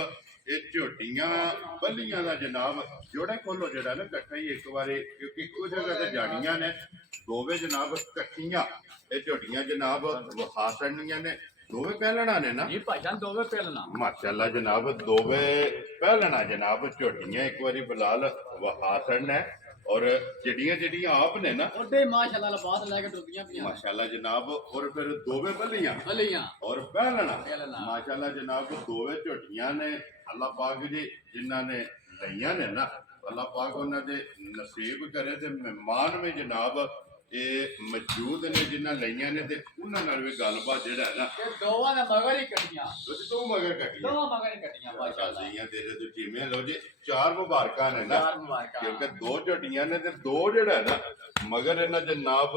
ਇਹ ਝੋਟੀਆਂ ਬੱਲੀਆਂ ਦਾ ਜਨਾਬ ਜੋੜਾ ਖੋਲੋ ਜਿਹੜਾ ਨਾ ਇਕੱਠਾ ਹੀ ਇੱਕ ਵਾਰੀ ਕਿਉਂਕਿ ਇੱਕੋ ਜਗ੍ਹਾ ਤੇ ਜਾਣੀਆਂ ਨੇ ਦੋਵੇਂ ਜਨਾਬ ਇਕੱਠੀਆਂ ਇਹ ਝੋਟੀਆਂ ਜਨਾਬ ਵਖਾ ਸਕਣੀਆਂ ਨੇ ਦੋਵੇਂ ਪਹਿਲਣਾ ਨੇ ਨਾ ਜੀ ਭਾਈ ਜਾਨ ਦੋਵੇਂ ਪਹਿਲਣਾ ਮਾਸ਼ਾਅੱਲਾ ਜਨਾਬ ਦੋਵੇਂ ਪਹਿਲਣਾ ਜਨਾਬ ਝੋਟੀਆਂ ਇੱਕ ਵਾਰੀ ਬਲਾਲ ਵਖਾ ਸਕਣਾ ਔਰ ਜਿਹੜੀਆਂ ਆਪ ਨੇ ਨਾ ਉਹਦੇ ਮਾਸ਼ਾਅੱਲਾ ਬਾਤ ਲੈ ਕੇ ਡੁੱਬੀਆਂ ਪਈਆਂ ਮਾਸ਼ਾਅੱਲਾ ਜਨਾਬ ਔਰ ਫਿਰ ਦੋਵੇਂ ਬੱਲੀਆਂ ਬੱਲੀਆਂ ਔਰ ਪਹਿਲਣਾ ਪਹਿਲਣਾ। ਮਾਸ਼ਾਅੱਲਾ ਜਨਾਬ ਦੋਵੇਂ ਝੋਟੀਆਂ ਨੇ ਅੱਲਾਹ ਪਾਕ ਜੀ ਜਿਨ੍ਹਾਂ ਨੇ ਲਈਆਂ ਨੇ ਨਾ ਅੱਲਾਹ ਪਾਕ ਉਹਨਾਂ ਦੇ ਨਸੀਬ ਕਰੇ ਤੇ ਮਹਿਮਾਨ ਵਿੱਚ ਜਨਾਬ ਇਹ ਮੌਜੂਦ ਨੇ ਜਿਨ੍ਹਾਂ ਲਈਆਂ ਨੇ ਤੇ ਉਹਨਾਂ ਨਾਲ ਵੀ ਗੱਲਬਾਤ ਜਿਹੜਾ ਹੈ ਨਾ ਇਹ ਦੋਵਾਂ ਦੇ ਮਗਰ ਹੀ ਕੱਟੀਆਂ ਤੁਸੀਂ ਦੋ ਮਗਰ ਕੱਟੀ ਦੋਵਾਂ ਮਗਰ ਹੀ ਕੱਟੀਆਂ ਮਾਸ਼ਾਅੱਲਾ ਸਾਜ਼ੀਆਂ ਤੇਰੇ ਤੋਂ ਜਿਵੇਂ ਲੋ ਜੀ ਚਾਰ ਮੁਬਾਰਕਾਂ ਨੇ ਨਾ ਚਾਰ ਮੁਬਾਰਕਾਂ। ਕਿਉਂਕਿ ਦੋ ਝੋਟੀਆਂ ਨੇ ਤੇ ਦੋ ਜਿਹੜਾ ਹੈ ਨਾ ਮਗਰ ਇਹਨਾਂ ਜਨਾਬ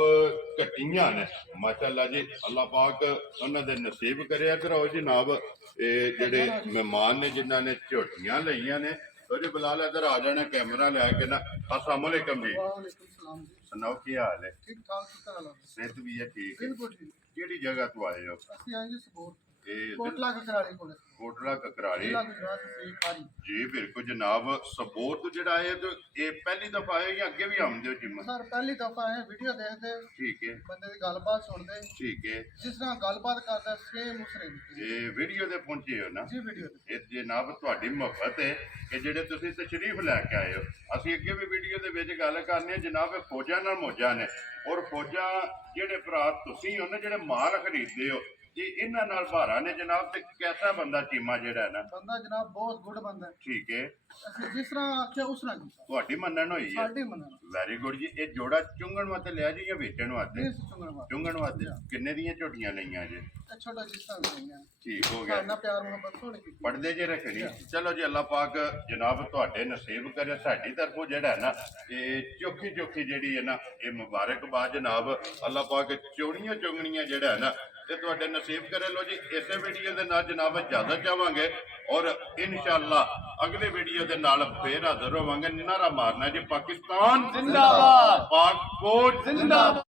ਕੱਟੀਆਂ ਨੇ ਮਾਸ਼ਾਅੱਲਾ ਜੀ ਅੱਲਾਹ ਪਾਕ ਉਹਨਾਂ ਦੇ ਨਸੀਬ ਕਰਿਆ ਕਰਾਓ ਜਨਾਬ ਇਹ ਜਿਹੜੇ ਮਹਿਮਾਨ ਨੇ ਜਿਨ੍ਹਾਂ ਨੇ ਝੋਟੀਆਂ ਲਈਆਂ ਨੇ ਉਹ ਜੀ ਬਲਾਲ ਇਧਰ ਆ ਜਾਣਾ ਕੈਮਰਾ ਲੈ ਕੇ ਨਾ अस्सलाम वालेकुम जी वालेकुम सलाम जी सुनाओ ਕੀ ਹਾਲ ਹੈ ठीक ठाक शुक्र अल्लाह का ਸਿਹਤ ਵੀ ਹੈ ਠੀਕ ਹੈ बिल्कुल ठीक ਕਿਹੜੀ ਜਗ੍ਹਾ ਤੋਂ ਆਏ ਹੋ ਅਸੀਂ ਆਏ ਜੀ ਸਪੋਰਟ ਇਹ ਕੋਟਲਾ ਕਕਰਾਲੇ ਕੋਲ ਕੋਟਲਾ ਕਕਰਾਲੀ ਜ਼ਿਲ੍ਹਾ ਗੁਜਰਾਤ ਸੇ ਖਾਰੀ ਜੀ ਬਿਲਕੁਲ ਜਨਾਬ ਸਪੋਰਟ ਜਿਹੜਾ ਹੈ ਤੇ ਇਹ ਪਹਿਲੀ ਦਫਾ ਆਏ ਜਾਂ ਅੱਗੇ ਵੀ ਆਉਂਦੇ ਹੋ ਜਿੰਮ ਸਰ ਪਹਿਲੀ ਦਫਾ ਆਏ ਵੀਡੀਓ ਦੇਖਦੇ ਠੀਕ ਹੈ ਬੰਦੇ ਦੀ ਗੱਲਬਾਤ ਸੁਣਦੇ ਠੀਕ ਹੈ ਜਿਸ ਤਰ੍ਹਾਂ ਗੱਲਬਾਤ ਕਰਦਾ ਸੇਮ ਉਸਰੇ ਇਹ ਵੀਡੀਓ ਦੇ ਪਹੁੰਚੇ ਹੋ ਨਾ ਜੀ ਵੀਡੀਓ ਤੇ ਇਹ ਜਨਾਬ ਤੁਹਾਡੀ ਮੁਹੱਬਤ ਹੈ ਕਿ ਜਿਹੜੇ ਤੁਸੀਂ ਤਸ਼ਰੀਫ ਲੈ ਕੇ ਆਏ ਹੋ ਅਸੀਂ ਅੱਗੇ ਵੀ ਵੀਡੀਓ ਦੇ ਵਿੱਚ ਗੱਲ ਕਰਨੀ ਹੈ ਜਨਾਬ ਇਹ ਫੌਜਾਂ ਨਾਲ ਮੌਜਾਂ ਨੇ ਔਰ ਫੌਜਾਂ ਜਿਹੜੇ ਭਰਾ ਤੁਸੀਂ ਹੋ ਨਾ ਜਿਹੜੇ ਮਾਲ ਖਰੀਦਦੇ ਹੋ ਤੇ ਇਹਨਾਂ ਨਾਲ ਭਾਰਾ ਨੇ ਜਨਾਬ ਤੇ ਕੈਸਾ ਬੰਦਾ ਚੀਮਾ ਜਿਹੜਾ ਹੈ ਨਾ ਬੰਦਾ ਜਨਾਬ ਬਹੁਤ ਗੁੱਡ ਬੰਦਾ ਹੈ। ਠੀਕ ਹੈ ਅਸੀਂ ਜਿਸ ਤਰ੍ਹਾਂ ਆਖਿਆ ਉਸ ਤਰ੍ਹਾਂ ਕੀਤਾ ਤੁਹਾਡੀ ਮੰਨਣ ਹੋਈ ਹੈ ਸਾਡੀ ਮੰਨਣਾ ਵੈਰੀ ਗੁੱਡ ਜੀ ਇਹ ਜੋੜਾ ਚੁੰਗਣ ਵਾਸਤੇ ਲਿਆ ਜੀ ਜਾਂ ਵੇਚਣ ਵਾਸਤੇ ਇਸ ਚੁੰਗਣ ਵਾਲਾ ਚੁੰਗਣ ਵਾਸਤੇ ਕਿੰਨੇ ਦੀਆਂ ਝੋਟੀਆਂ ਲਈਆਂ ਜੀ ਇਹ ਛੋਟਾ ਜਿਸ ਤਰ੍ਹਾਂ ਲਈਆਂ ਠੀਕ ਹੋ ਗਿਆ ਸਾਡਾ ਪਿਆਰ ਮੁਹੱਬਤ ਸੋਹਣੀ ਕੀਤੀ ਪੜਦੇ ਜੇ ਰੱਖਣੀ ਚਲੋ ਜੀ ਅੱਲਾਹ ਪਾਕ ਜਨਾਬ ਤੁਹਾਡੇ ਨਸੀਬ ਕਰੇ ਸਾਡੀ ਤਰਫੋਂ ਜਿਹੜਾ ਹੈ ਨਾ ਇਹ ਚੋਖੀ ਚੋਖੀ ਜਿਹੜੀ ਹੈ ਨਾ ਇਹ ਮੁਬਾਰਕਬਾਦ ਜਨਾਬ ਅੱਲਾਹ ਪਾਕ ਚੋਣੀਆਂ ਚੁੰਗਣੀਆਂ ਜਿਹੜਾ ਹੈ ਨਾ ਤੇ ਤੁਹਾਡੇ ਨਸੀਬ ਕਰੇ ਲੋ ਜੀ ਇਸੇ ਵੀਡੀਓ ਦੇ ਨਾਲ ਜਨਾਬ ਇਜਾਜ਼ਤ ਚਾਹਾਂਗੇ ਔਰ ਇਨਸ਼ਾਅੱਲਾ ਅਗਲੇ ਵੀਡੀਓ ਦੇ ਨਾਲ ਫੇਰ ਹਾਜ਼ਰ ਹੋਵਾਂਗੇ ਨਾਰਾ ਮਾਰਨਾ ਜੀ ਪਾਕਿਸਤਾਨ ਜ਼ਿੰਦਾਬਾਦ ਪਾਕ ਫੌਜ ਜ਼ਿੰਦਾਬਾਦ।